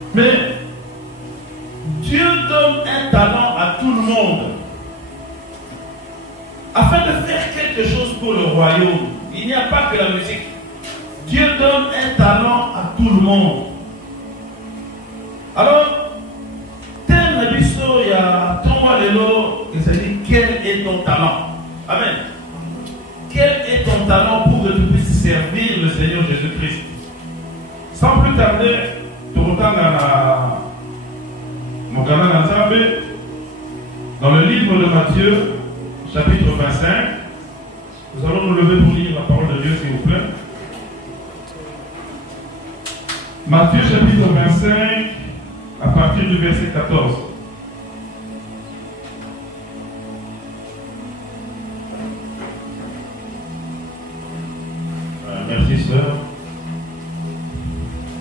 Mais Dieu donne un talent à tout le monde afin de faire quelque chose pour le royaume. Il n'y a pas que la musique. Dieu donne un talent à tout le monde. Alors, thème Nabiso, il y a 3 mois de l'eau, il s'est dit, quel est ton talent? Amen. Quel est ton talent pour que tu puisses servir le Seigneur Jésus-Christ? Sans plus tarder, dans le livre de Matthieu, chapitre 25, nous allons nous lever pour lire la parole de Dieu, s'il vous plaît. Matthieu, chapitre 25, à partir du verset 14. Merci, sœur.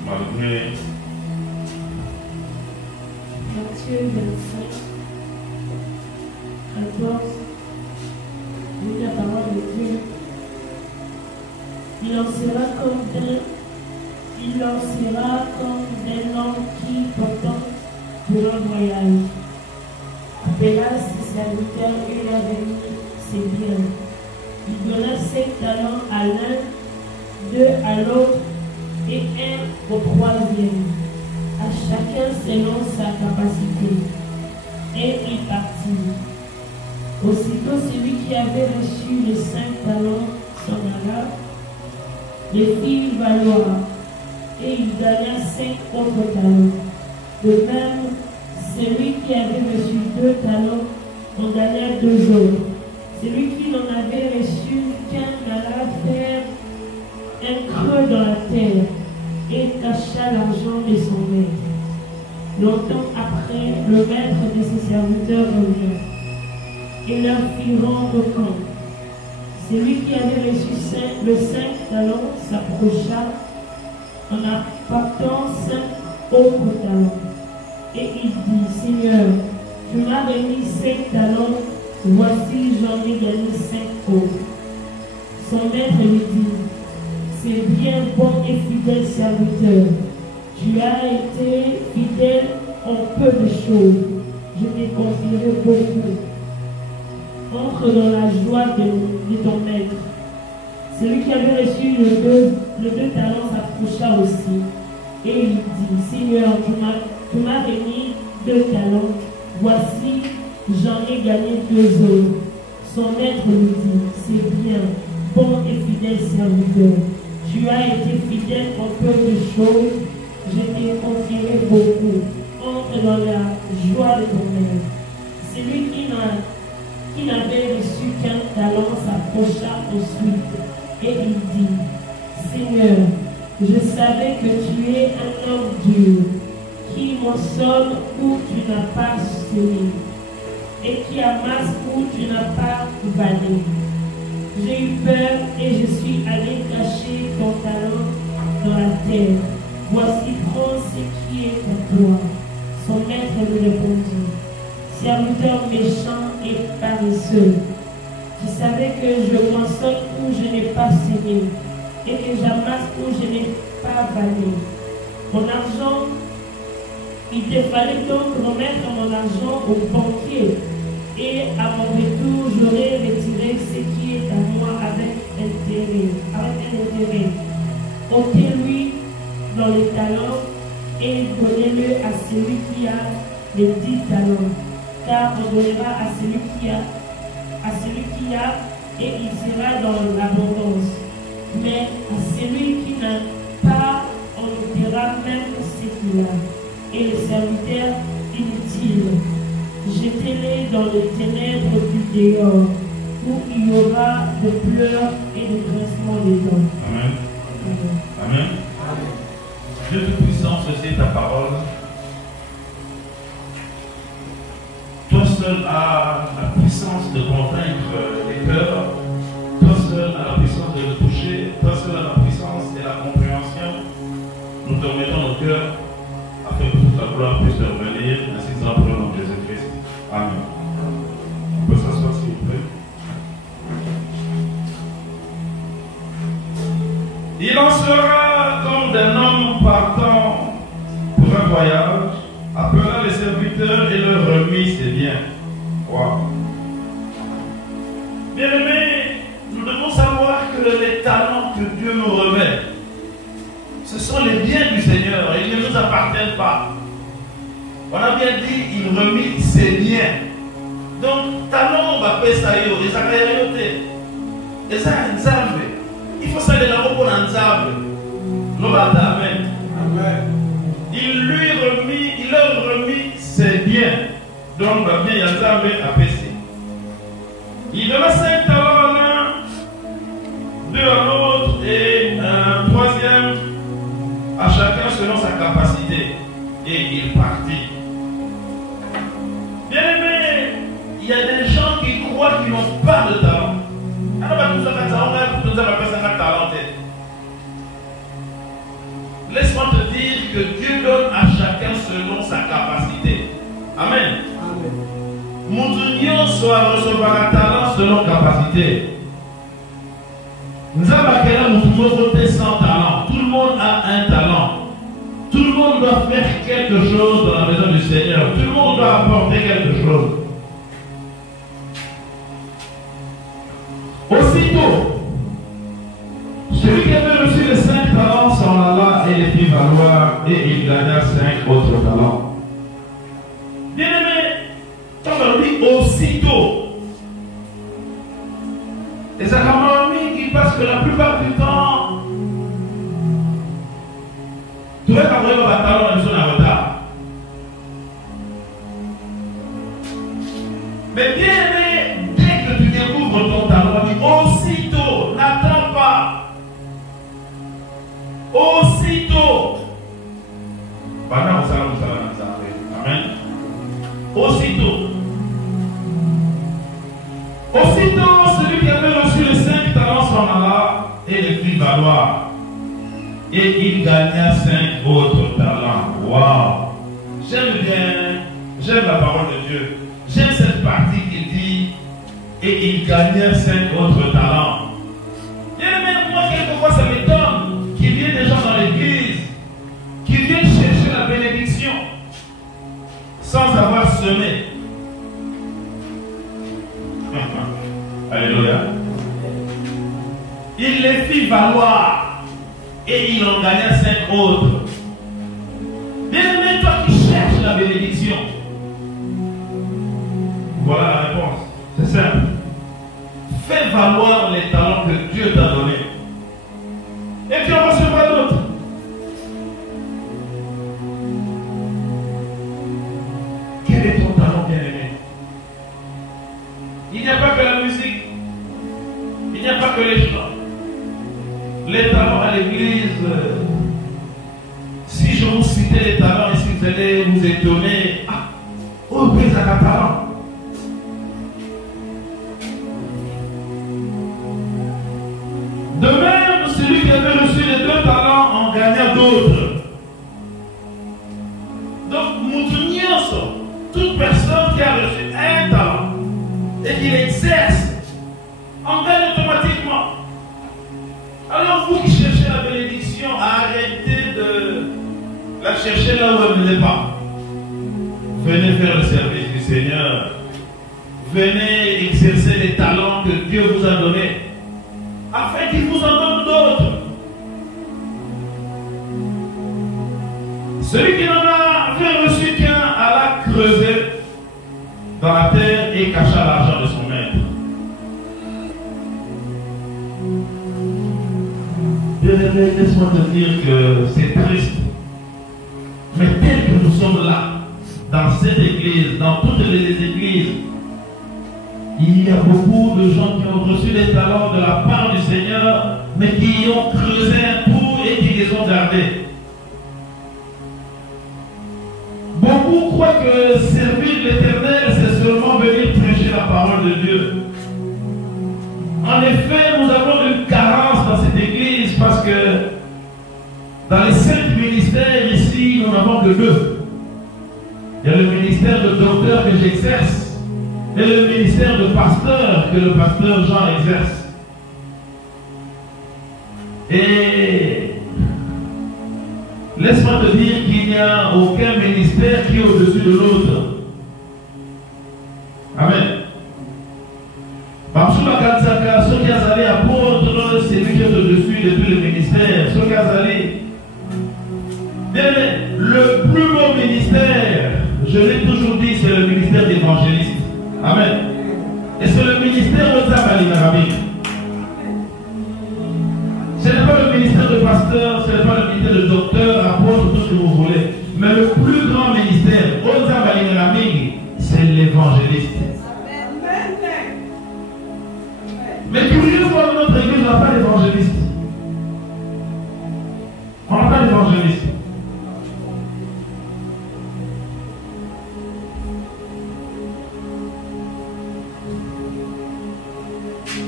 Malgré Matthieu 25, 14, lit la parole de Dieu. Il en sera comme d'un homme qui, portant pour un voyage, appela ses serviteurs et leur dit ses biens. Il donna 5 talents à l'un, 2 à l'autre et 1 au 3e, à chacun selon sa capacité. Et il partit. Aussitôt celui qui avait reçu les 5 talents s'en alla, les fit valoir, et il gagna 5 autres talents. De même, celui qui avait reçu 2 talents en gagna 2 autres. Celui qui n'en avait reçu qu'un alla faire un creux dans la terre et cacha l'argent de son maître. Longtemps après, le maître de ses serviteurs revint et leur fit rendre compte. Celui qui avait reçu le 5 talents s'approcha en apportant 5 autres talents. Et il dit, Seigneur, tu m'as remis 5 talents, voici j'en ai gagné 5 autres. Son maître lui dit, c'est bien, bon et fidèle serviteur. Tu as été fidèle en peu de choses. Je t'ai confierai beaucoup. Entre dans la joie de ton maître. Celui qui avait reçu le 2 talents s'approcha aussi. Et il dit, Seigneur, tu m'as remis 2 talents. Voici, j'en ai gagné 2 autres. Son maître lui dit, c'est bien, bon et fidèle serviteur. Tu as été fidèle en peu de choses, je t'ai confierai beaucoup. Entre dans la joie de ton maître. Celui qui n'avait reçu qu'un talent s'approcha ensuite et il dit, Seigneur, je savais que tu es un homme dur, qui moissonne où tu n'as pas semé, et qui amasse où tu n'as pas vanné. J'ai eu peur et je suis allé cacher ton talent dans la terre. Voici, prends ce qui est pour toi. Son maître lui répondit, serviteur méchant et paresseux, tu savais que je moissonne où je n'ai pas semé et que j'amasse où je n'ai pas vanné. Mon argent, il te fallait donc remettre mon argent au banquier et à mon retour, j'aurais retiré ce qui est à moi avec un intérêt. Ôtez-lui dans les talents et donnez-le à celui qui a les 10 talents, car on donnera à celui qui a, et il sera dans l'abondance. Mais à celui qui n'a pas, on ôtera même ce qu'il a. Et les serviteurs inutiles, jetez-les dans les ténèbres du dehors, où il y aura de pleurs et de grincements des dents. Amen. Amen. Amen. Dieu Tout-Puissant, ceci est ta parole. Toi seul as la puissance de convaincre les cœurs. Toi seul as la puissance de le toucher. Toi seul as la puissance et la compréhension. Nous te remettons nos cœurs afin que toute la gloire puisse te revenir. Ainsi nous en prenons de Jésus-Christ. Amen. On peut s'asseoir s'il vous plaît. Il en sera comme d'un homme partant pour un voyage, appela les serviteurs et leur remit ses biens. Wow. Bien-aimés, nous devons savoir que les talents que Dieu nous remet, ce sont les biens du Seigneur et ils ne nous appartiennent pas. On a bien dit, il remit ses biens. Donc, talent, on va payer ça, et ça va y et ça, il faut savoir la robe pour l'ensemble. Amen. Il leur remit ses biens. Donc, bien, il y a un à baisser. Il donna 5 talents à l'un, 2 à l'autre et un troisième à chacun selon sa capacité. Et il partit. Bien aimé, il y a des gens qui croient qu'ils n'ont pas de talent. Laisse-moi te dire que Dieu donne à chacun selon sa capacité. Amen. Moutunion soit recevoir un talent selon capacité. Nous avons sans talent. Tout le monde a un talent. Tout le monde doit faire quelque chose dans la maison du Seigneur. Tout le monde doit apporter quelque chose. Aussitôt, celui qui avait reçu les 5 talents s'en alla et les fit valoir et il gagna 5 autres talents. Bien aimé, quand on dit aussitôt, et ça m'a mis parce que la plupart du temps, tu vas avoir un talent et nous en retard. Mais bien aimé, dès que tu découvres ton talent, aussitôt, n'attends pas. Aussitôt. Amen. Aussitôt. Aussitôt, celui qui avait reçu les 5 talents s'en alla et les fit valoir. Et il gagna 5 autres talents. Waouh! J'aime la parole de Dieu. J'aime cette partie qui dit et il gagna 5 autres talents. Bien aimé, moi, quelquefois, ça m'étonne qu'il y ait des gens dans l'église qui viennent chercher la bénédiction sans avoir semé. Alléluia. Il les fit valoir et il en gagna 5 autres. Bien aimé, toi qui cherches la bénédiction, voilà la réponse. C'est simple. Fais valoir les talents que Dieu t'a donnés. Et tu en recevras d'autres. Quel est ton talent, bien-aimé? Il n'y a pas que la musique. Il n'y a pas que les chants. Les talents à l'église. Si je vous citais les talents ici, vous allez vous étonner. Ah, oh, mais ça a un talent. De même, celui qui avait reçu les 2 talents en gagna d'autres. Donc, toute personne qui a reçu un talent et qui l'exerce, en gagne automatiquement. Alors, vous qui cherchez la bénédiction, arrêtez de la chercher là où elle ne l'est pas. Venez faire le service du Seigneur. Venez exercer les talents que Dieu vous a donnés, afin qu'il vous en donne d'autres. Celui qui n'en avait reçu qu'un alla creuser dans la terre et cacha l'argent de son maître. Bien-aimé, laisse-moi te dire que c'est triste. Mais tel que nous sommes là, dans cette église, dans toutes les églises, il y a beaucoup de gens qui ont reçu des talents de la part du Seigneur, mais qui ont creusé un trou et qui les ont gardés. Beaucoup croient que servir l'Éternel, c'est seulement venir prêcher la parole de Dieu. En effet, nous avons une carence dans cette église parce que dans les 5 ministères ici, nous n'avons que 2. Il y a le ministère de docteur que j'exerce et le ministère de pasteur que le pasteur Jean exerce. Et Laisse-moi te dire qu'il n'y a aucun ministère qui est au-dessus de l'autre. Amen. Parce que ceux qui ont allé apôtre, c'est lui qui est au-dessus de tous les ministères. Ceux qui ont allé. Le plus beau ministère, je l'ai toujours dit, c'est le ministère d'évangéliste. Amen. Et c'est le ministère de Zabali Narabi. Ce n'est pas le ministère de pasteur, ce n'est pas le ministère de docteur, apôtre, tout ce que vous voulez. Mais le plus grand ministère, c'est l'évangéliste. Mais curieusement, dans notre église, on n'a pas d'évangéliste. On n'a pas d'évangéliste.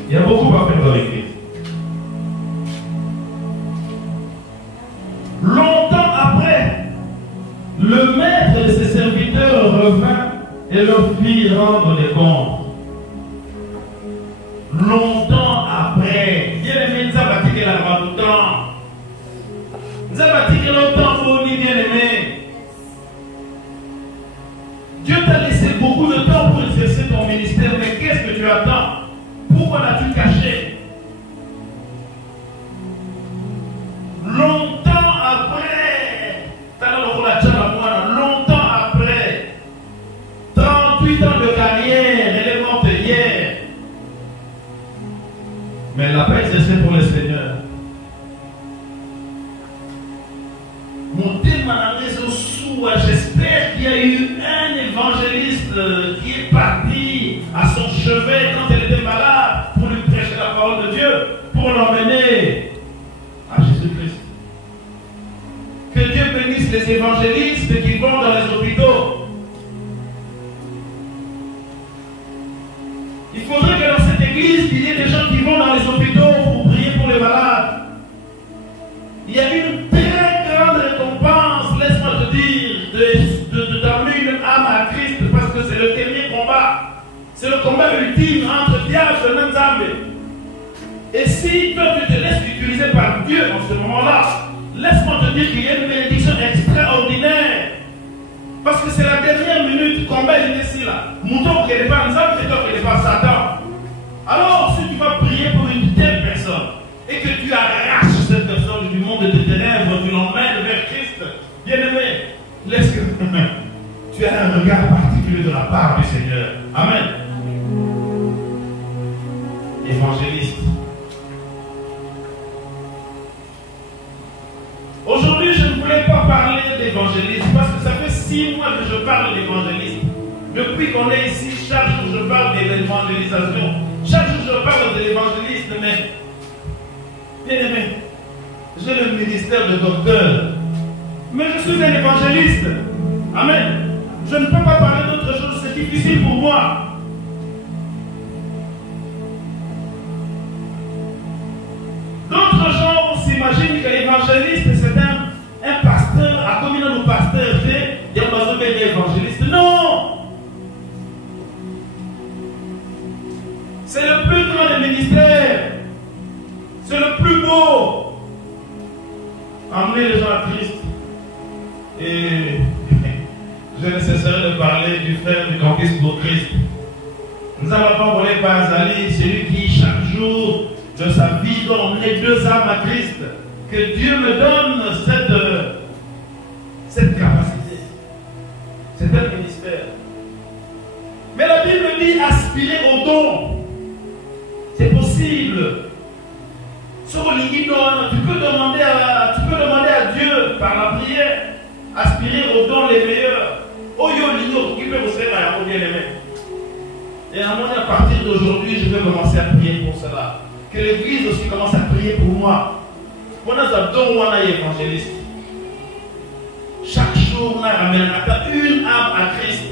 Il y a beaucoup à faire dans l'église. Longtemps après, le maître de ses serviteurs revint et leur fit rendre des comptes. Longtemps après, bien-aimé, nous avons bâti la loi du temps. Nous avons bâti longtemps pour nous, bien-aimé. Dieu t'a laissé beaucoup de temps pour exercer ton ministère, mais qu'est-ce que tu attends? Pourquoi l'as-tu caché? Longtemps après, longtemps après, 38 ans de carrière, elle est morte hier. Mais elle n'a pas exercé pour le Seigneur. Mon thème à la maison sous, j'espère qu'il y a eu un évangéliste qui est parti à son chevet quand elle était malade pour lui prêcher la parole de Dieu, pour l'emmener à Jésus-Christ. Que Dieu bénisse les évangélistes qui vont dans les hôpitaux. Il faudrait que dans cette église, il y ait des gens qui vont dans les hôpitaux pour prier pour les malades. Il y a une très grande récompense, laisse-moi te dire, d'amener une âme à Christ, parce que c'est le dernier combat. C'est le combat ultime entre diable et Nzambe. Et si toi tu te laisses utiliser par Dieu en ce moment-là, laisse-moi te dire qu'il y a une bénédiction extraordinaire. Parce que c'est la dernière minute, combat est ici là. Mouton qui n'est pas Nzambe, c'est toi qui n'est pas Satan. Alors, si tu vas prier pour une telle personne, et que tu arraches cette personne du monde des ténèbres, tu l'emmènes vers Christ, bien-aimé, laisse que tu as un regard particulier de la part du Seigneur. Amen. Évangéliste. Aujourd'hui, je ne voulais pas parler d'évangéliste parce que ça fait 6 mois que je parle d'évangéliste. Depuis qu'on est ici, chaque jour je parle de l'évangélisation. Chaque jour je parle de l'évangéliste, mais bien aimé, j'ai le ministère de docteur, mais je suis un évangéliste. Amen. Je ne peux pas parler d'autre chose, c'est difficile pour moi. D'autres gens s'imaginent que l'évangéliste c'est un pasteur, comme il a nos pasteurs, il y a besoin d'un évangéliste. Non! C'est le plus grand des ministères. C'est le plus beau. Emmener les gens à Christ. Et je ne cesserai de parler du frère du conquiste pour Christ. Nous n'avons pas volé par Zali, celui qui chaque jour de sa vie doit emmener 2 âmes à Christ. Que Dieu me donne cette capacité. C'est un ministère. Mais la Bible dit aspirer au don. C'est possible. Tu peux demander à Dieu par la prière, aspirer aux dons les meilleurs. Et à partir d'aujourd'hui, je vais commencer à prier pour cela. Que l'église aussi commence à prier pour moi. On a un don, on a un évangéliste. Chaque jour, on a une âme à Christ.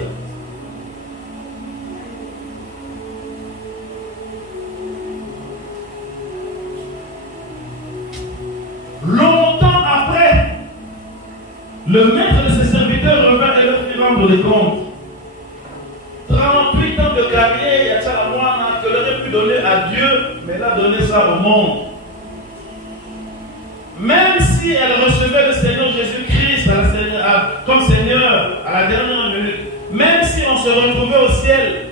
Longtemps après, le maître de ses serviteurs revint et leur fit rendre des comptes. 38 ans de carrière, il y a Tchalamoana que l'aurait pu donner à Dieu, mais elle a donné ça au monde. Même si elle recevait le Seigneur Jésus-Christ heure, à la dernière minute, même si on se retrouvait au ciel.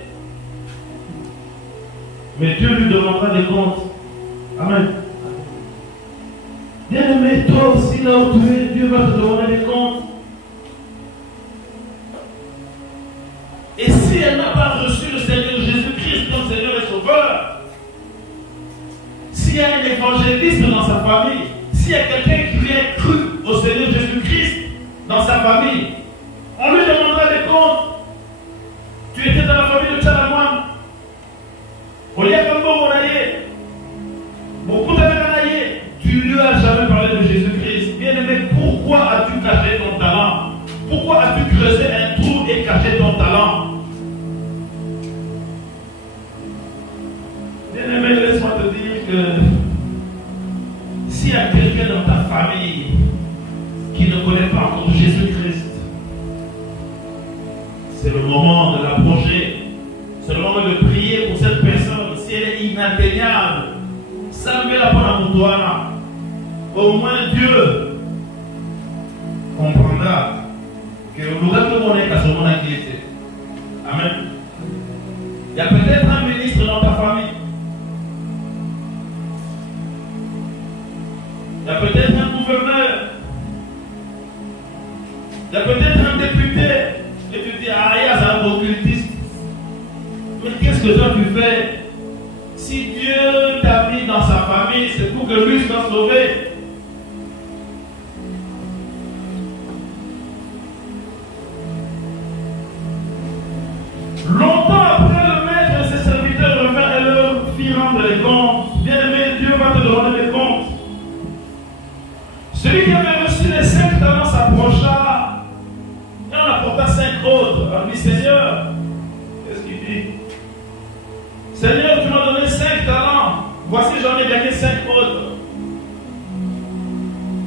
Mais Dieu lui demandera des comptes. Amen. Bien-aimé, toi aussi là où tu es, Dieu va te demander des comptes. Et si elle n'a pas reçu le Seigneur Jésus-Christ comme Seigneur et Sauveur, s'il y a un évangéliste dans sa famille, s'il y a quelqu'un qui a cru au Seigneur Jésus-Christ dans sa famille, on lui demandera des comptes. Tu étais dans la famille de Tchalamouane. On y a comme bon, on a beaucoup d'années, tu lui as jamais parlé de Jésus-Christ. Bien-aimé, pourquoi as-tu caché ton talent? Pourquoi as-tu creusé un trou et caché ton talent? Bien-aimé, laisse-moi te dire que s'il y a quelqu'un dans ta famille qui ne connaît pas encore Jésus-Christ, c'est le moment de l'approcher. C'est le moment de prier pour cette personne. Si elle est inatteignable, salvez la bonne amour. Au moins Dieu comprendra que le lugar que l'on est à ce moment qui était. Amen. Il y a peut-être un ministre dans ta famille. Il y a peut-être un gouverneur. Il y a peut-être un député. Et tu dis, ah, il y a un occultiste. Mais qu'est-ce que toi tu fais? Si Dieu t'a mis dans sa famille, c'est pour que lui soit sauvé. Longtemps après, le maître et ses serviteurs revinrent et leur fit rendre les comptes. Bien-aimé, Dieu va te demander des comptes. Celui qui avait reçu les 5 talents s'approcha et en apporta 5 autres. On dit, Seigneur, qu'est-ce qu'il dit? Seigneur, tu m'as donné 5 talents. Voici, j'en ai gagné 5 autres.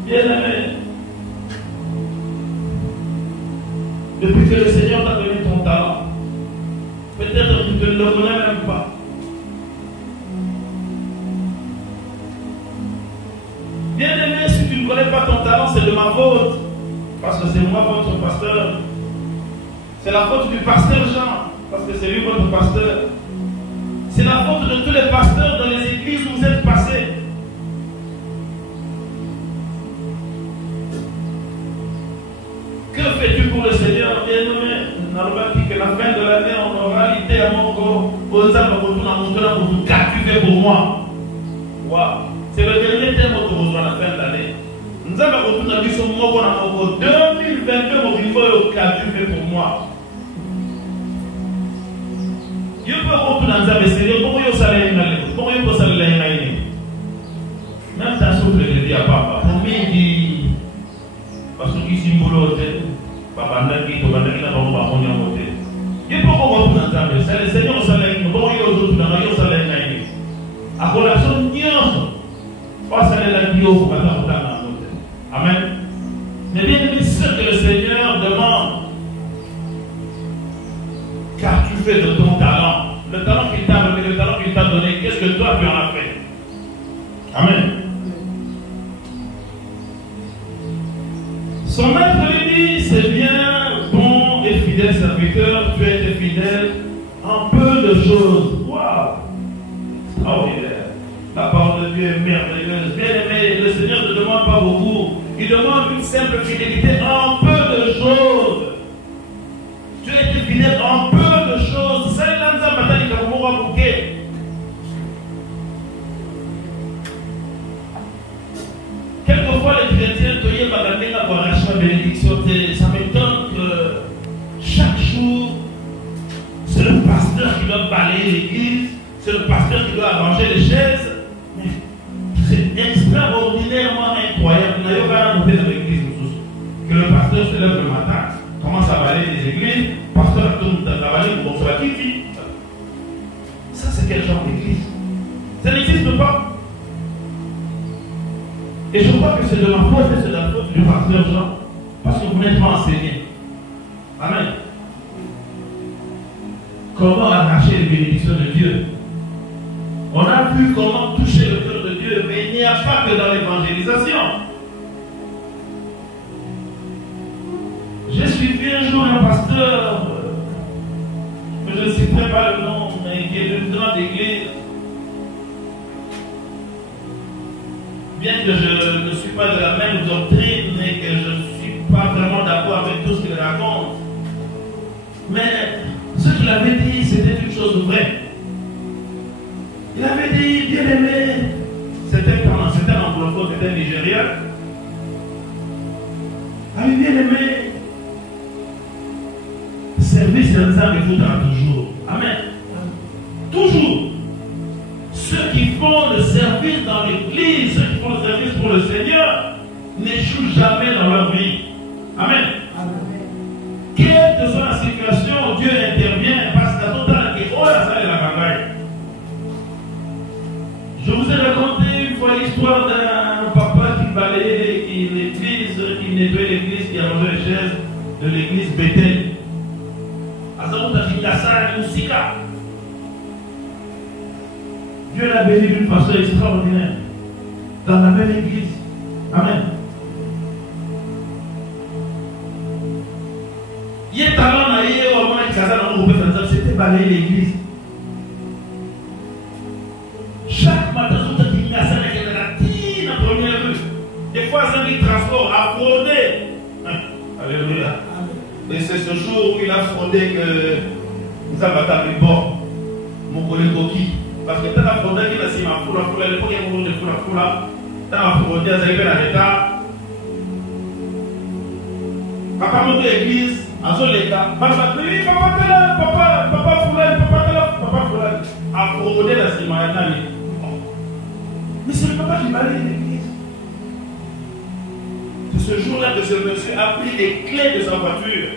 Bien-aimé, depuis que le Seigneur t'a donné ton talent, peut-être que tu ne le connais même pas. Bien-aimé, si tu ne connais pas ton talent, c'est de ma faute. Parce que c'est moi votre pasteur. C'est la faute du pasteur Jean. Parce que c'est lui votre pasteur. C'est la faute de tous les pasteurs dans les églises où vous êtes passés. Que fais-tu pour le Seigneur? Bien-aimé, on a dit que la fin de l'année, on aura l'idée à mon corps. Qu'as-tu fait pour moi? Wow. C'est le dernier thème autour de la fin de l'année. Nous avons retourné sur mon 2022, mon niveau, qu'as-tu fait pour moi? Je peux retourner dans un Seigneur, comment il y a salaire comment il y a salaire même ta souffle de dire à papa, combien il dit, parce qu'il symbole, papa n'a dit, papa n'a dit, on va prendre un côté. Je peux retourner dans un c'est le Seigneur au salaire, comment il y a aujourd'hui dans le salaire à collation de pas salaire la vie au pour attendre dans l'autre. Amen. Mais bien aimé, ce que le Seigneur demande, car tu fais de ton talent, le talent qu'il t'a donné, le talent qu'il t'a donné, qu'est-ce que toi tu en as fait? Amen. Son maître lui dit, c'est bien, bon et fidèle serviteur, tu as été fidèle en peu de choses. Waouh! Extraordinaire. La parole de Dieu est merveilleuse. Bien aimé, le Seigneur ne demande pas beaucoup. Il demande une simple fidélité en peu de choses. Tu as été fidèle en peu de choses. C'est l'ensemble bataille que vous m'aurez bouqué. Quelquefois, les chrétiens, tu es bagarré la la bénédiction. Ça m'étonne que chaque jour, c'est le pasteur qui doit balayer l'église, c'est le pasteur qui doit arranger les chaises. C'est extraordinairement incroyable. Nous n'avons pas noté dans l'église que le pasteur se lève le matin, commence à balayer les églises, le pasteur tourne dans la vallée pour bonsoir qui dit. Ça, c'est quel genre d'église? Ça n'existe pas. Et je crois que c'est de ma faute et c'est de la faute du pasteur Jean, parce que vous n'êtes pas enseigné. Amen. Comment arracher les bénédictions de Dieu? On a vu comment toucher le cœur de Dieu, mais il n'y a pas que dans l'évangélisation. J'ai suivi un jour pasteur, que je ne citerai pas le nom, mais qui est d'une grande église, bien que je ne suis pas de la même doctrine et que je ne suis pas vraiment d'accord avec tout ce qu'il raconte, mais ce qu'il avait dit, c'était une chose vraie. Il avait dit, bien aimé, c'était un anglophone, c'était un Nigérien. Ah oui, bien aimé, service des âmes écoutera toujours. Amen. Toujours. Ceux qui font le service dans l'église, ceux qui font le service pour le Seigneur, n'échouent jamais dans leur vie. Amen. Quelle que soit la situation, Dieu intervient parce que tout à la campagne. Je vous ai raconté une fois l'histoire d'un papa qui balayait l'église, qui nettoyait l'église, qui arrangeait les chaises de l'église Bethel. Dieu l'a béni d'une façon extraordinaire dans la même église. Amen. C'était balayer l'église. Chaque matin, la première rue. Des fois, ça dit transport à frauder. Alléluia. Et c'est ce jour où il a fraudé que nous avons attendu bon. Mon collègue Koki. Parce que tu as fraudé qu'il a si ma foule, à l'époque, il y a un moment de foule, tu as fraudé, tu as arrivé à l'État. Papa monte à l'église, en zone l'État. Papa foulé, a fraudé la Simayana. Mais c'est le papa qui balaye l'église. C'est ce jour-là que ce monsieur a pris les clés de sa voiture.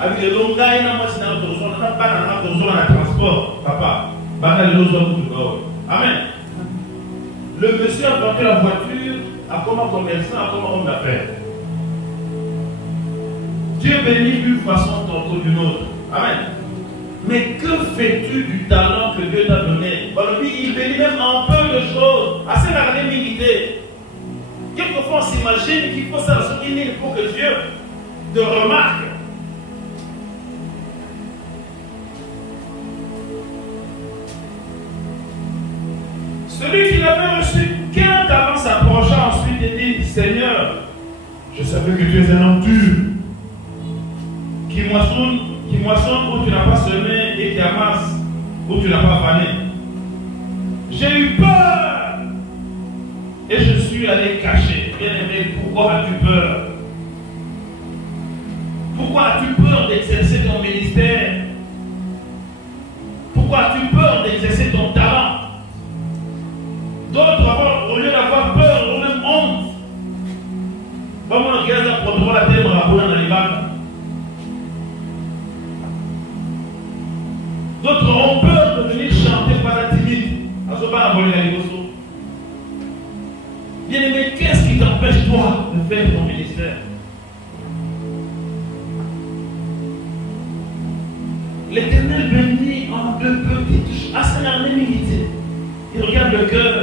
Avec les longs gars, il n'a pas de transport. Papa, amen. Le monsieur a vendu la voiture à comme un commerçant, à comme un homme d'affaires. Dieu bénit d'une façon tantôt d'une autre. Amen. Mais que fais-tu du talent que Dieu t'a donné? Il bénit même en peu de choses. Assez la rémilité. Quelquefois on s'imagine qu'il faut ça pour que Dieu te remarque. Celui qui n'avait reçu qu'un talent s'approcha ensuite et dit, Seigneur, je savais que tu es un homme dur, qui moissonne où tu n'as pas semé et qui amasse où tu n'as pas fané. J'ai eu peur et je suis allé cacher. Bien-aimé, pourquoi as-tu peur? Pourquoi as-tu peur d'exercer ton ministère? Pourquoi as-tu peur d'exercer ton talent? D'autres, au lieu d'avoir peur, ont même honte. Vamos regarder la protocole à terre à dans les vagues. D'autres ont peur de venir chanter par la timide. Bien aimé, qu'est-ce qui t'empêche toi de faire ton ministère? L'Éternel bénit en deux petites choses. Ah, c'est la humilité. Il regarde le cœur.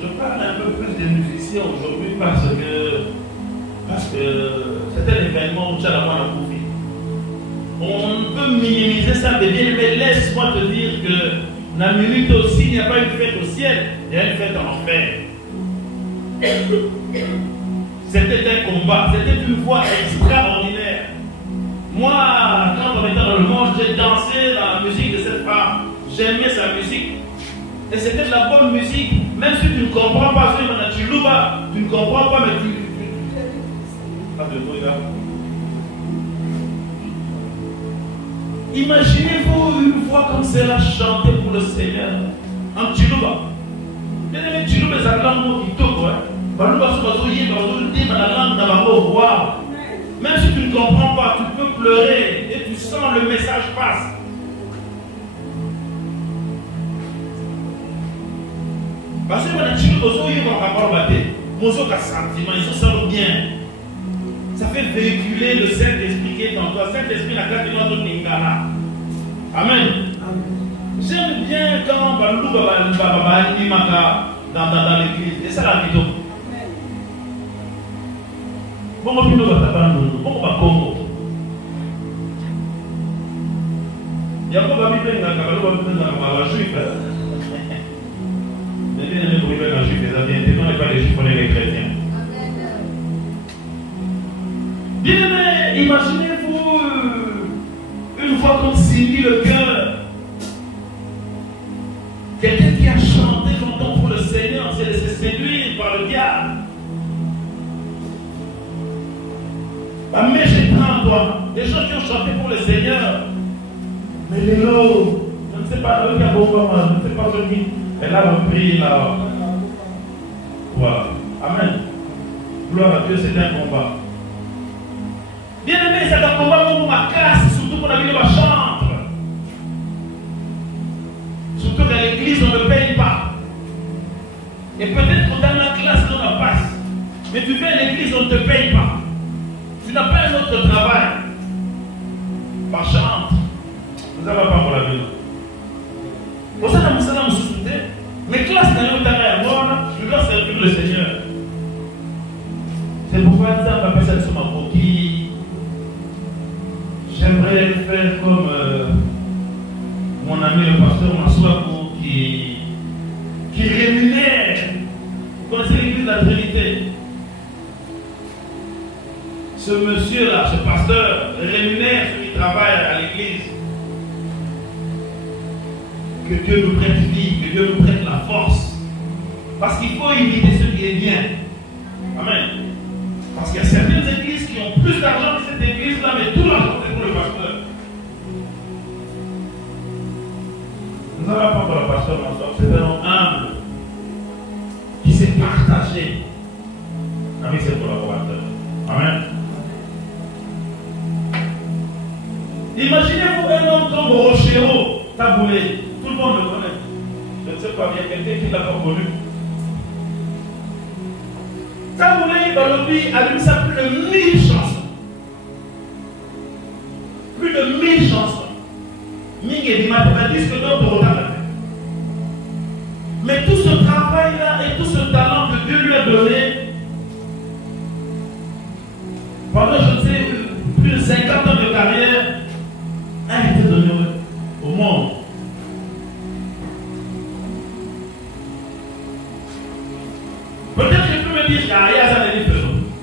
Je parle un peu plus des musiciens aujourd'hui parce que c'est un événement où tu as la main à profit. On peut minimiser ça, mais bien, mais laisse-moi te dire que la minute aussi, il n'y a pas une fête au ciel, il y a une fête en enfer. C'était un combat, c'était une voix extraordinaire. Moi, quand on était dans le monde, j'ai dansé dans la musique de cette femme. J'aimais sa musique. Et c'était de la bonne musique. Même si tu ne comprends pas, tu ne comprends pas, mais tu... Imaginez-vous une voix comme celle-là chanter pour le Seigneur. En Chiluba. Bien aimé, Chiluba, c'est un langue qui toque, hein. Même si tu ne comprends pas, tu peux pleurer et tu sens le message passe. Parce que ils sont bien. Ça fait véhiculer le Saint-Esprit qui est en toi. Saint-Esprit n'a qu'à dire notre Ningala. Amen. J'aime bien quand Balou Baba dans l'église. Et ça la vidéo. Bon, on va Congo. Il y a pas de juif. Mais bien aimé pour vivre un juif, les amis, on n'est pas les juifs, on est les chrétiens. Bien aimé, imaginez-vous une fois qu'on s'unit le cœur. Quelqu'un qui a chanté longtemps pour le Seigneur s'est laissé séduire par le diable. Mais j'ai en toi des gens qui ont chanté pour le Seigneur. Mais les lots, je ne sais pas, je ne sais pas ce qui. Elle a repris là. Voilà. Amen. Gloire à Dieu, c'est un combat. Bien aimé, c'est un combat où on m'a casse, surtout qu'on a vu ma chambre. Surtout dans l'église, on ne paye pas. Et peut-être qu'on dans la classe, on la passe. Mais tu viens à l'église, on ne te paye pas. Tu n'as pas un autre travail. Par chante. Nous n'avons pas pour la vie. Pour ça, nous sommes sous-soutés. Mes classes n'ont pas à moi, je dois servir le Seigneur. C'est pourquoi nous avons appelé ça sur ma coquille. J'aimerais faire comme mon ami le pasteur Massouakou qui rémunère. Vous connaissez l'église de la Trinité? Ce monsieur-là, ce pasteur, rémunère ceux qui travaillent à l'église. Que Dieu nous prête vie, que Dieu nous prête la force. Parce qu'il faut imiter ce qui est bien. Amen. Parce qu'il y a certaines églises qui ont plus d'argent que cette église-là, mais tout l'argent c'est pour le pasteur. Nous n'avons pas pour le pasteur Mansour, c'est un homme humble qui s'est partagé avec ses collaborateurs. Amen. Imaginez-vous un homme comme Rochero, Taboulé. Tout le monde le connaît. Je ne sais pas, il y a quelqu'un qui ne l'a pas connu. Taboulé Balobi a lu ça plus de 1000 chansons. Plus de 1000 chansons. Ming et des mathématiques que d'autres regardent. Mais tout ce travail-là et tout ce talent que Dieu lui a donné, pendant, je ne sais, plus de 50 ans de carrière, a été donné au monde. Peut-être que je peux me dire qu'il y a rien à dire.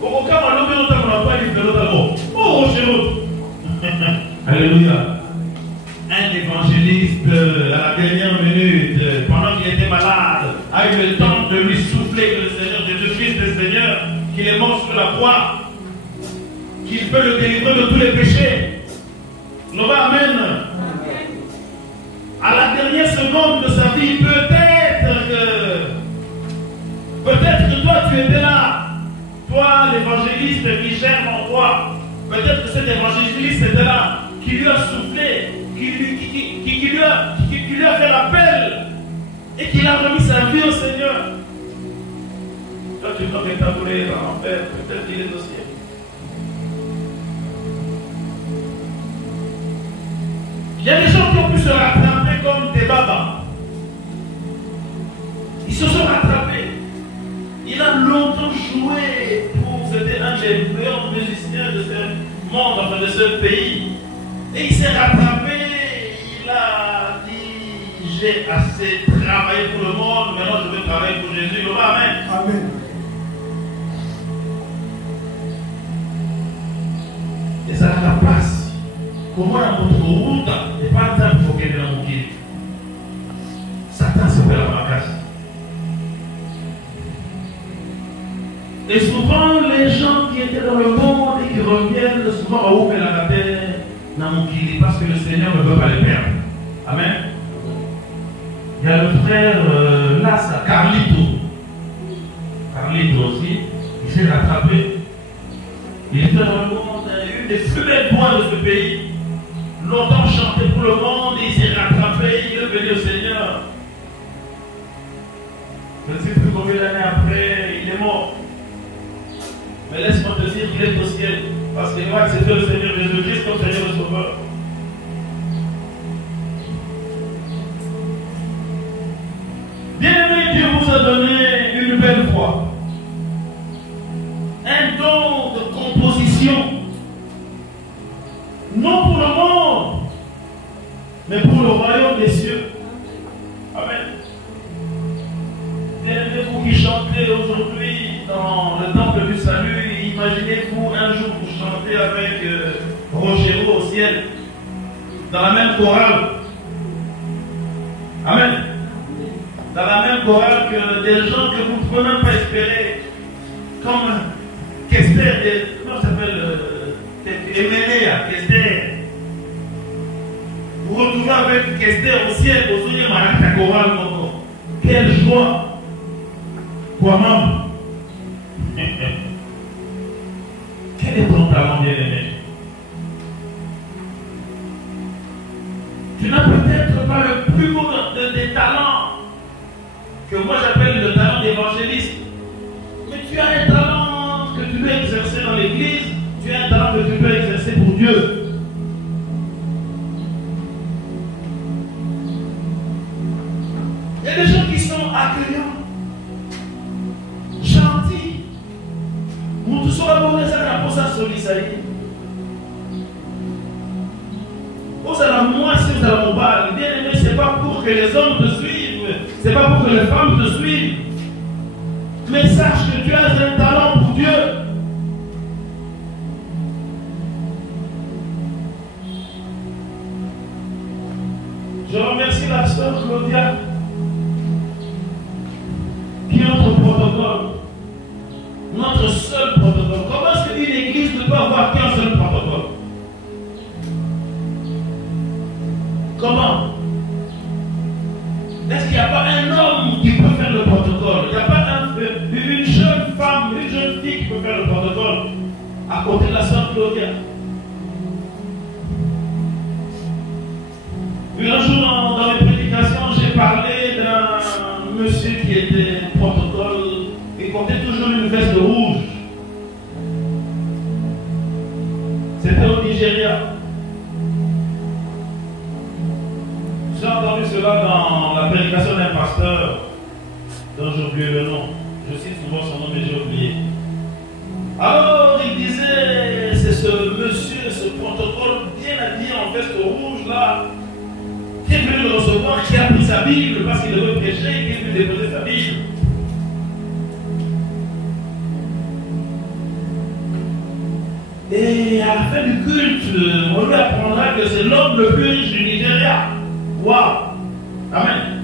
Au cas où on n'a pas dit d'abord. Oh, Rochero. Alléluia. Un évangéliste à la dernière minute, pendant qu'il était malade, a eu le temps de lui souffler que le Seigneur, Jésus-Christ le Seigneur, qu'il est mort sur la croix, qu'il peut le délivrer de tous les péchés. Amen. À la dernière seconde de sa vie, peut-être que toi tu étais là, toi l'évangéliste qui germe en toi, peut-être que cet évangéliste était là, qui lui a soufflé, qui lui a fait l'appel et qui a remis sa vie au Seigneur. Toi tu dois t'établir dans l'enfer, peut-être qu'il est au ciel. Il y a des gens qui ont pu se rattraper comme des babas. Ils se sont rattrapés. Il a longtemps joué c'était un des meilleurs musiciens de ce monde, enfin de ce pays. Et il s'est rattrapé. Il a dit, j'ai assez travaillé pour le monde, maintenant je veux travailler pour Jésus. Amen. Amen. Et ça la place. Comment la notre route n'est pas en train de foquer de la mouquille. Satan se fait la macasse. Et souvent, les gens qui étaient dans le monde et qui reviennent, souvent, à où la terre dans mon kili, parce que le Seigneur ne veut pas les perdre. Amen. Il y a le frère Lassa, Carlito. Carlito aussi, il s'est rattrapé. Il était dans le monde, une des plus belles voix de ce pays. Longtemps chanté pour le monde, il s'est rattrapé, il est venu au Seigneur. Je ne sais plus combien d'années après, il est mort. Mais laisse-moi te dire qu'il est au ciel. Parce qu'il va accepter le Seigneur Jésus-Christ comme Seigneur et Sauveur. belle voix, un don de composition, non pour le monde, mais pour le royaume des cieux. Amen. Bien-aimés, vous qui chantez aujourd'hui dans le temple du salut, imaginez-vous un jour vous chantez avec Rogéro au ciel, dans la même chorale. Amen. Dans la même chorale que des gens que vous ne pouvez même pas espérer, comme Kester, comment ça s'appelle, Eménéa, Kester. Vous retrouvez avec Kester au ciel, vous souvenez ta chorale. Quelle joie! Quoi, maman? Quel est ton talent, bien-aimé? Tu n'as peut-être pas le plus beau des talents que moi j'appelle le talent d'évangéliste, mais tu as un talent que tu peux exercer dans l'église, tu as un talent que tu peux exercer pour Dieu. Il y a des gens qui sont accueillants, gentils. Nous tous sommes abonnés à la posa solisaïe. Vous allez à moi, si vous allez à mon bal, bien aimé, ce n'est pas pour que les hommes te suivent, ce n'est pas pour que les femmes te suivent. Mais sache que tu as un talent pour Dieu. Je remercie la sœur Claudia qui est notre protocole, notre seul protocole. Comment est-ce qu'une église ne peut avoir qu'un seul protocole? Comment? Est-ce qu'il n'y a pas un homme qui peut faire le protocole? Il n'y a pas une jeune femme, une jeune fille qui peut faire le protocole à côté de la sœur Claudia? Un jour dans mes prédications, j'ai parlé d'un monsieur qui était protocole et portait toujours une veste rouge. C'était au Nigeria. J'ai entendu cela dans la prédication d'un pasteur dont j'ai oublié le nom. Je cite souvent son nom, mais j'ai oublié. Alors il disait, c'est ce monsieur, ce protocole bien habillé en veste rouge là, qui est venu le recevoir, qui a pris sa Bible parce qu'il devait prêcher, qui est venu déposer sa Bible. Et à la fin du culte, on lui apprendra que c'est l'homme le plus riche du Nigeria. Waouh! Amen.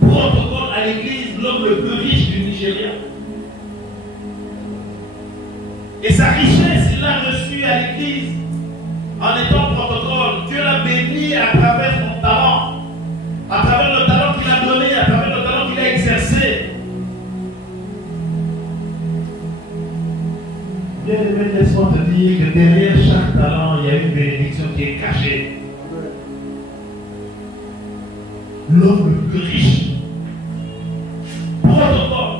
Protocole à l'église, l'homme le plus riche du Nigeria. Et sa richesse, il l'a reçue à l'église en étant protocole. Dieu l'a béni à travers son talent, à travers le talent qu'il a donné, à travers le talent qu'il a exercé. Bien aimé, laisse-moi te dire que derrière chaque talent, il y a une bénédiction qui est cachée. L'homme le plus riche, protocole.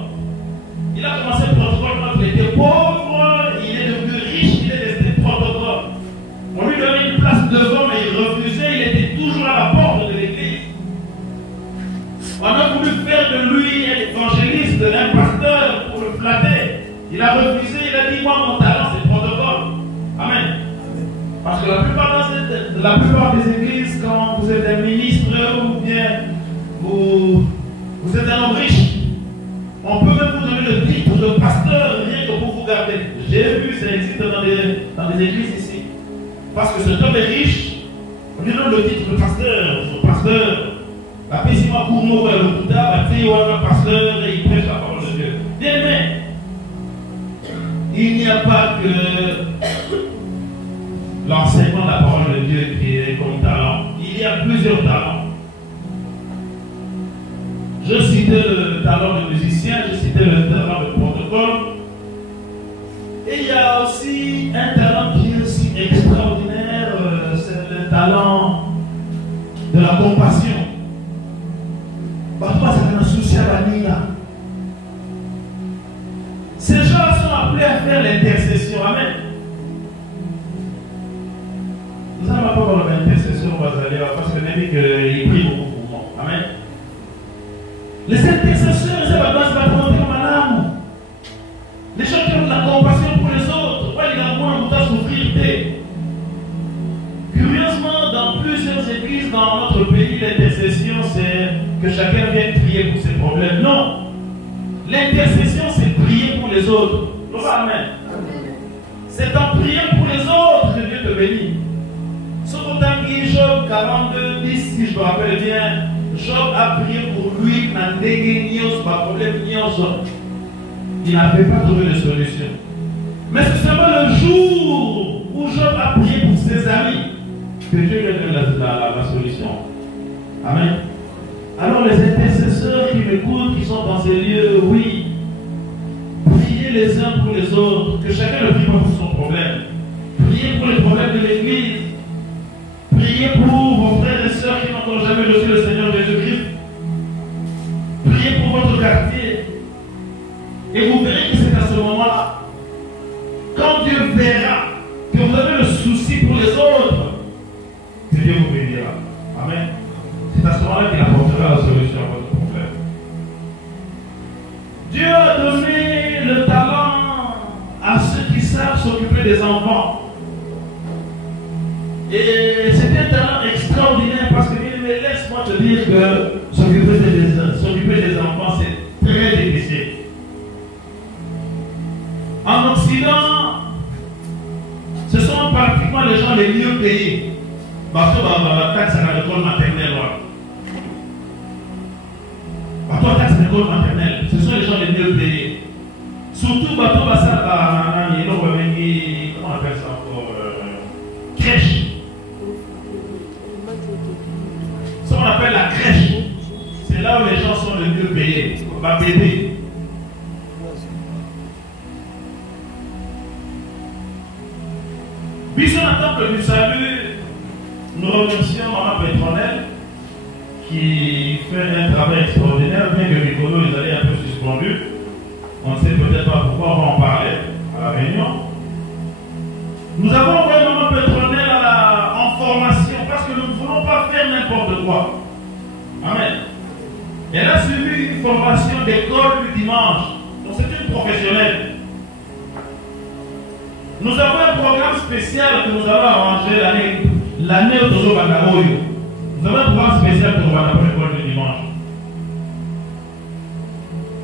Il a commencé le protocole quand il était pauvre, il est devenu riche, il est resté protocole. On lui donnait une place devant, mais il refusait, il était toujours à la porte de l'église. On a voulu faire de lui un évangéliste, un pasteur pour le flatter. Il a refusé, il a dit, moi mon talent c'est protocole. Amen. Parce que la plupart des églises, quand vous êtes un ministre ou bien vous êtes un homme riche, on peut même vous donner le titre de pasteur rien que pour vous garder. J'ai vu, ça existe dans des églises ici. Parce que cet homme est riche, on lui donne le titre de pasteur. Son pasteur, la Pessima Kourmo, le Bouddha, le pasteur, et il prêche la parole de Dieu. Bien aimé, il n'y a pas que l'enseignement de la parole de Dieu qui est comme talent. Il y a plusieurs talents. Je citais le talent de musicien, je citais le talent de protocole. Et il y a aussi un talent qui est aussi extraordinaire, c'est le talent de la compassion. Parfois, c'est un souci à la nuit. Ces gens sont appelés à faire l'intercession. Amen. Nous n'allons pas voir l'intercession, parce que l'ennemi il prie beaucoup pour moi. Amen. Les intercesseurs, c'est la base de la volonté. Non. L'intercession, c'est prier pour les autres. Amen. C'est en priant pour les autres que Dieu te bénit. Ce qu'autant dit Job 42, 10, si je me rappelle bien, Job a prié pour lui, n'a négé pas problème, il n'avait pas trouvé de solution. Mais c'est seulement le jour où Job a prié pour ses amis que Dieu lui a donné la solution. Amen. Alors les intercesseurs qui m'écoutent, qui sont dans ces lieux, oui, priez les uns pour les autres, que chacun ne prie pas pour son problème. Priez pour les problèmes de l'Église. Priez pour vos frères et sœurs qui n'ont encore jamais reçu le Seigneur Jésus-Christ. Priez pour votre quartier. Et vous verrez que c'est à ce moment-là, quand Dieu verra que vous avez le souci pour les autres, que Dieu vous bénira. Amen. C'est à ce moment-là qu'il apportera la solution à votre problème. Dieu a donné le talent à ceux qui savent s'occuper des enfants. Et c'est un talent extraordinaire parce que, mais laisse-moi te dire que s'occuper des enfants, c'est très difficile. En Occident, ce sont pratiquement les gens les mieux payés. Parce que la taxe à l'école maternelle. La taxe à l'école maternelle, ce sont les gens les mieux payés. Surtout, comment on appelle ça encore, crèche. Ce qu'on appelle la crèche, c'est là où les gens sont le mieux payés. Ma bébé. Puisqu'on attend que du salut, nous remercions Maman Pétronelle qui fait un travail extraordinaire, bien que Nicolas les allait un peu suspendu. On ne sait peut-être pas pourquoi on va en parler à la réunion. Nous avons envoyé Maman Pétronelle en formation parce que nous ne voulons pas faire n'importe quoi. Amen. Elle a suivi une formation d'école du dimanche. Donc c'est une professionnelle. Nous avons un programme spécial que nous avons arrangé l'année au Tozo Banaboyo. Nous avons un programme spécial pour l'école du dimanche.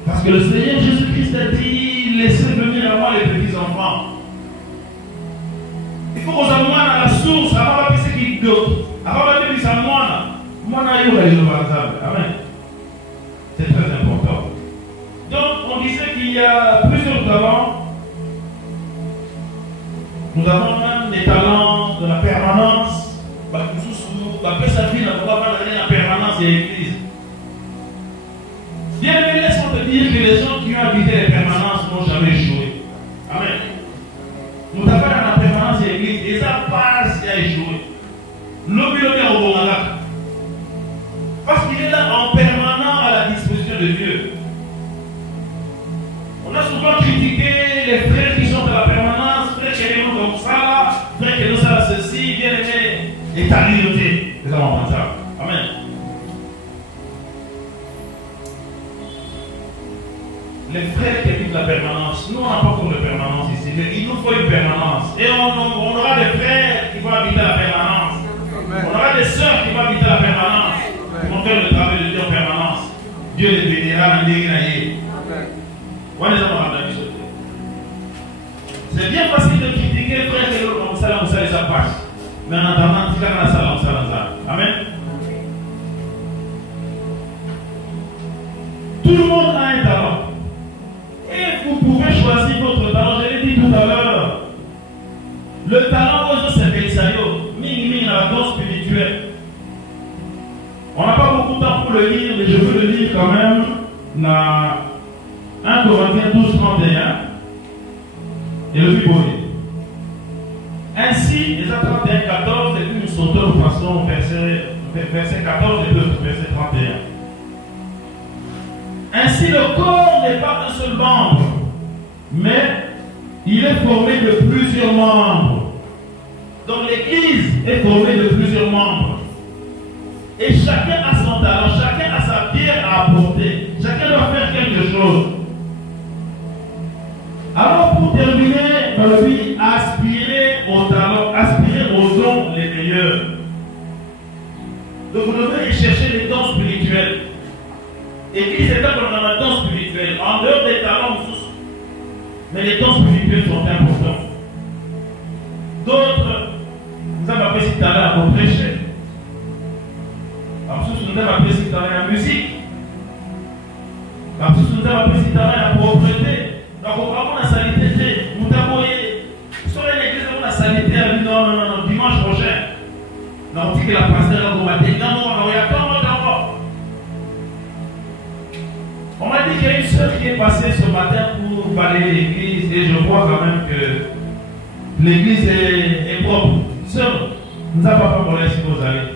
Parce que le Seigneur Jésus-Christ a dit, laissez venir à moi les petits enfants. Il faut qu'on s'amène à la source avant de ce qu'il doit. Avant de dire ça, moi, amen. C'est très important. Donc, on disait qu'il y a plusieurs talents. Nous avons même des talents de la permanence. La permanence et l'église. Bien aimé, laisse-moi te dire que les gens qui ont habité les permanences n'ont jamais échoué. Amen. Nous avons dans la permanence et l'église, et ça passe à échouer. Parce qu'il est là en permanent à la disposition de Dieu. On a souvent critiqué les frères qui sont de la permanence, frères qui sont comme ça, frères qui sont à ceci, bien aimé, et tarioté. Les hommes ça. Amen. Les frères qui habitent la permanence, nous on n'a pas encore de permanence ici, mais il nous faut une permanence. Et on aura des frères qui vont habiter la permanence. Amen. On aura des sœurs qui vont habiter la permanence. Amen. Qui vont faire le travail de Dieu en permanence. Dieu les bénira dans les grillés. C'est bien facile de critiquer les frères et l'autre comme ça les passe. Mais en attendant, tu as la salle. Amen. Tout le monde a un talent. Et vous pouvez choisir votre talent. Je l'ai dit tout à l'heure. Le talent, c'est Belisayo. Mini, la danse spirituelle. On n'a pas beaucoup de temps pour le lire, mais je veux le lire quand même. Dans 1 Corinthiens 12, 31. Et le Bible. Ainsi, les 31, 14, et puis nous sautons, nous passons au verset 14 et verset 31. Ainsi, le corps n'est pas un seul membre, mais il est formé de plusieurs membres. Donc l'Église est formée de plusieurs membres. Et chacun a son talent, chacun a sa pierre à apporter. Chacun doit faire quelque chose. Alors pour terminer, dans le but, aspirer au talent, aspirer aux dons les meilleurs. Donc vous devez chercher les dons spirituels. L'église est dans la danse spirituelle, en dehors des talents, mais les danses spirituelles sont importantes. D'autres, nous avons appris ces talents à prêcher. Nous avons appris ces talents à la musique. Nous avons appris ces talents à la propreté. Donc, on va avoir la salité. Nous avons sur l'église, on a la salité à non, dimanche prochain. On dit que la pasteur a commenté. Non, il y a pas encore. On m'a dit qu'il y a une soeur qui est passée ce matin pour balayer l'église et je vois quand même que l'église est propre. Sœur, nous n'avons pas parlé si vous allez.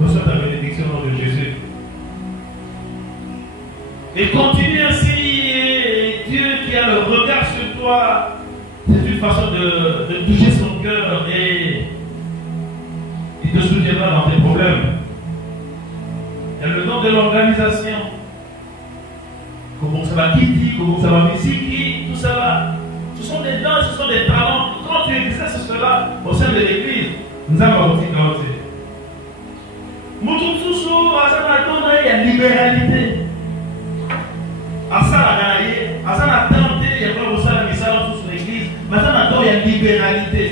Reçois ta bénédiction au nom de Jésus. Et continue ainsi, et Dieu qui a le regard sur toi, c'est une façon de toucher son cœur et il te soutiendra dans tes problèmes. Il y a le nom de l'organisation. Comment ça va Kiti, comment ça va Misiki, tout ça là. Ce sont des dons, ce sont des talents. Quand tu exerces cela au sein de l'église, nous avons aussi commencé. Moutoutoussou, il y a libéralité. Asana tenté, il y a pas de message sur l'église, maintenant il y a libéralité.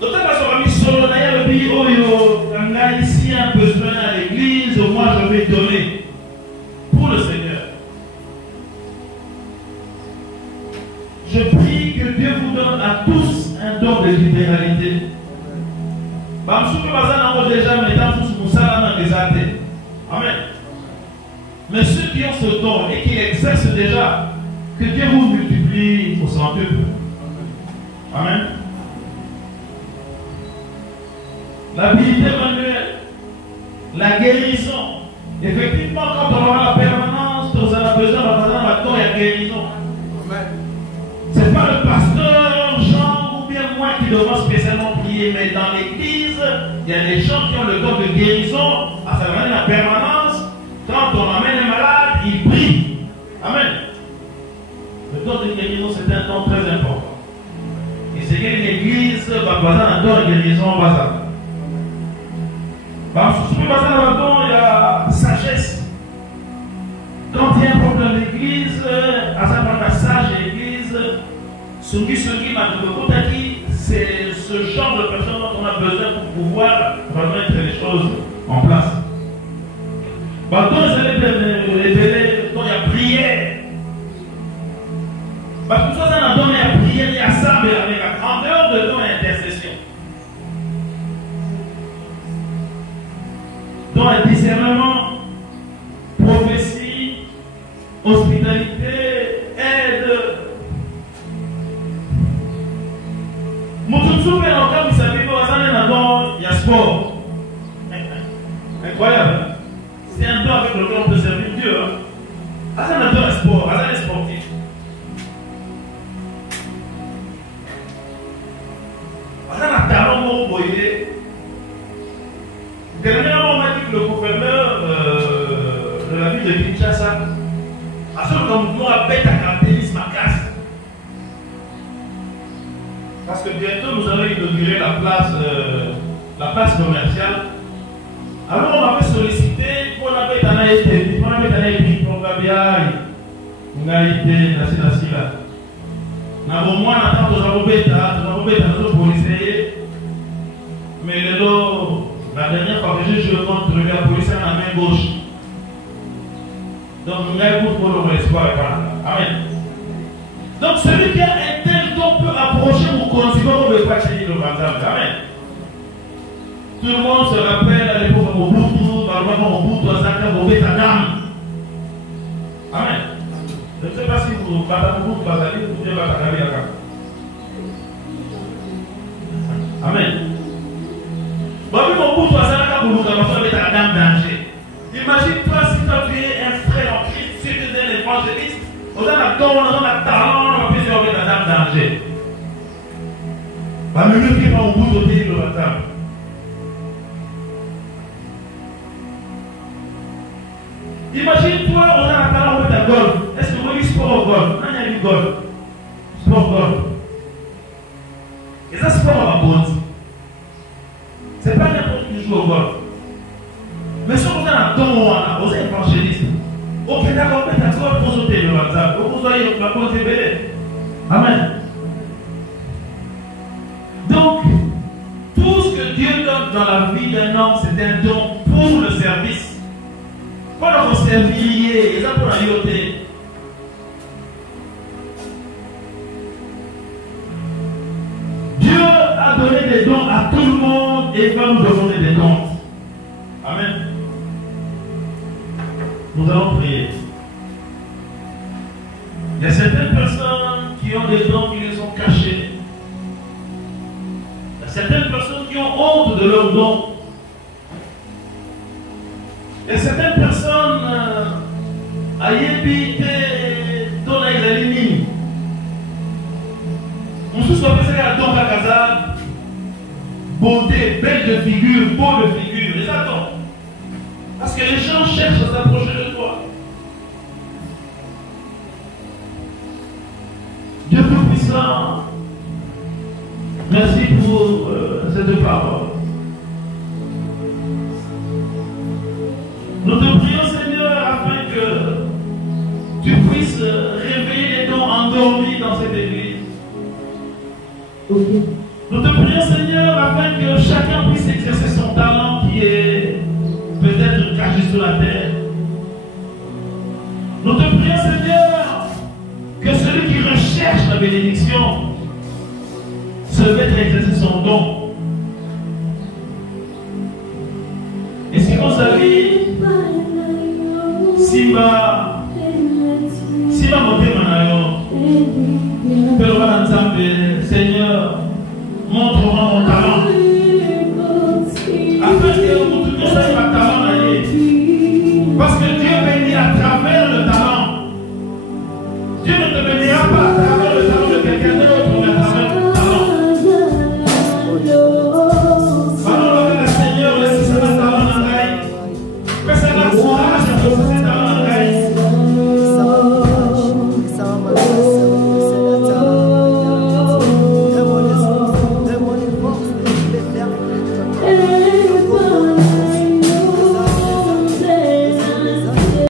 D'autant que mis solo, d'ailleurs, le pays, on a ici un besoin à l'église, moi je vais donner pour le Seigneur. Je prie que Dieu vous donne à tous un don de libéralité. Amen. Mais ceux qui ont ce don et qui l'exercent déjà, que Dieu vous multiplie au centuple. Amen. L'habilité manuelle, la guérison. Effectivement, quand on aura la permanence, on aura besoin de la guérison. Ce n'est pas le pasteur Jean ou bien moi qui devons spécialement prier, mais dans l'église, il y a des gens qui ont le don de guérison, à savoir la permanence. Quand on amène un malade, il prie. Amen. Le don de guérison, c'est un don très important. Et c'est qu'une église, un don de guérison, il y a sagesse. Quand il y a un problème dans l'église, à savoir la sage l'église, c'est ce genre de personnes dont on a besoin pour pouvoir remettre les choses en place. Quand il y a prière, tout ça, c'est un don à prière, il y a ça, mais en dehors de don à intercession. Don à discernement, prophétie, hospitalité, aide. Il y a sport. Incroyable. C'est un don avec lequel on peut servir Dieu. C'est un don à sport, c'est un sportif. C'est un talent pour boyer. Dernièrement, on m'a dit que le gouverneur de la ville de Kinshasa a fait comme nous à bête à caractérisme à casse. Parce que bientôt nous allons inaugurer la place commerciale. Alors on m'avait sollicité pour la bête à naïté. Pour la bête à naïté, pour la biaille. On a été nationale là. Nous avons moins d'attente, nous avons bête à nos policiers. Mais la dernière fois que j'ai joué contre la police à la main gauche. Donc nous avons pour l'espoir. Amen. Donc celui qui a un tel don peut approcher ou concevoir le Pachini le Banzam. Amen. Tout le monde se rappelle à l'époque de Mobutu, Amen. Je ne sais pas si vous battez Mobutu, vous devez battre. Amen. Imagine-toi si toi tu es un frère en Christ, si tu es un évangéliste, on a un talent, on a plusieurs danger. Même le qui va au bout de le matin. Imagine-toi, on a un talent de golf. Est-ce que vous voyez sport au golf? Non, il y a du golf. Sport golf. Et ça, sport à la bonne. C'est pas n'importe qui joue au golf. Mais si on a un don Ok, d'accord, mais d'accord, vous ôtez le WhatsApp, vous voyez, on va poser bébé. Amen. Donc, tout ce que Dieu donne dans la vie d'un homme, c'est un don pour le service. Quand on servir, ils ont pour la yoté. Dieu a donné des dons à tout le monde et va nous demander des comptes. Amen. Nous allons prier. Il y a certaines personnes qui ont des dons qui les ont cachés. Il y a certaines personnes qui ont honte de leurs dons. Il y a certaines personnes à Yébité dont ils éliminent. On se souvient que la don à casa, beauté, belle de figure, beau de figure, les attends. Parce que les gens cherchent à s'approcher de toi. Dieu Tout-Puissant, merci pour cette parole. Nous te prions, Seigneur, afin que tu puisses réveiller les dons endormis dans cette église. Okay. Nous te prions, Seigneur, afin que chacun puisse exercer son talent qui est peut-être caché sur la terre. Nous te prions, Seigneur, que celui qui recherche la bénédiction se mette à exercer son don. Et si on s'habille, Simba monte manayo, Seigneur, montre-moi mon talent, afin que